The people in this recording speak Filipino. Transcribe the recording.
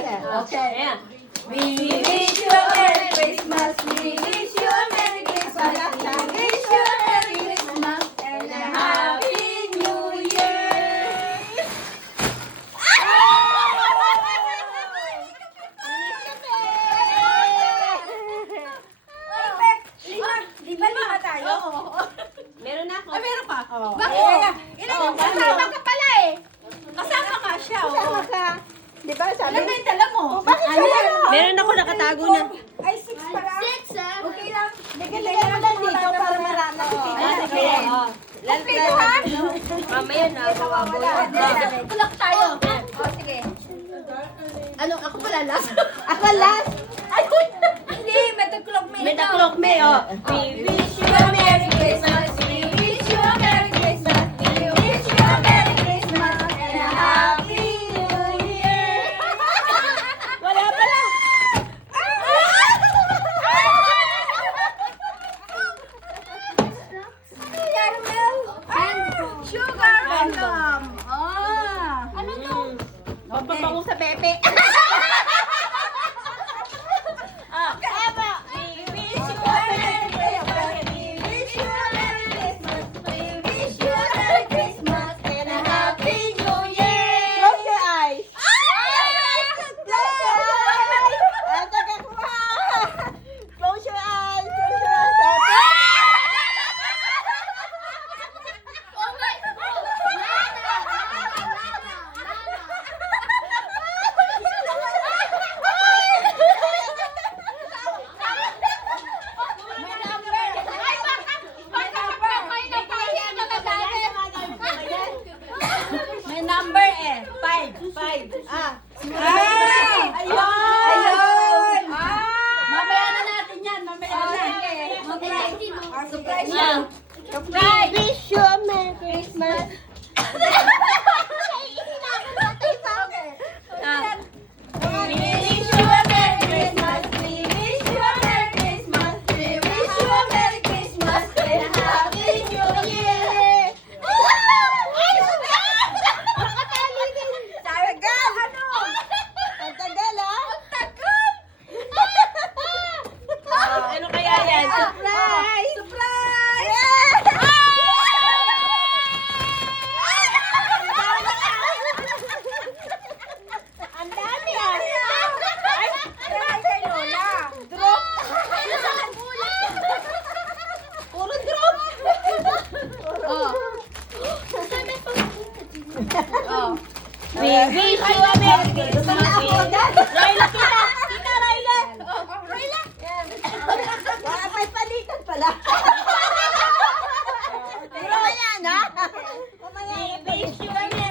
Okay. Ayan. We wish you a Merry Christmas. We wish you a Merry Christmas. We wish you a Merry Christmas and a Happy New Year. Di ba lima tayo? Meron na ako. Ay, meron pa. Oh. Bakit kaya? Kasama ka pala eh. Kasama ka siya. Kasama ka. Di ba sabi? Alam mo yung dala mo. Bakit kaya? Meron ako nakatago na. Ay, 6 pala. 6 ah. Okay lang. Bigyan mo lang dito para marami. Sige. Kompleto ha? Mamaya na. Wala. Tulak tayo. O, sige. Ano, ako pala last? Ako last. Ay, hindi. Metaklok me. Metaklok me, oh. We wish you a Merry Christmas. We wish you a Merry Christmas. We wish you a Merry Christmas and a Happy New Year. Wala pala. Sugar welcome. Ano to? Papabango sa Pepe. We wish you a Merry Christmas. We wish you a Merry Christmas. We wish you a Merry Christmas and a Happy New Year. Close your eyes. Close your eyes. Ah, teka, kuha. Close your eyes. Close your eyes. Oh my May number eh. 5. Ah. Ay! Ayun! Mamaya na natin yan. Mamaya na. Mamaya. Surprise Ah. yan. We wish you a Merry Christmas. We wish you a Merry Christmas. We wish you a Merry Christmas. We wish you a Merry Christmas and a Happy New Year. Tagal! Ano? Ang tagal, ah. Tagal! Ano kaya yan? Surprise! Surprise! Ang dami, ah. Ay, kay Lola. Drop. Puro drop. Oh. Oh. We wish you a Merry Christmas. Raila, kita! Kita, Raila! Oh, Royla. Baka may palitan pala. Mamaya na. Mamaya. We wish you a Merry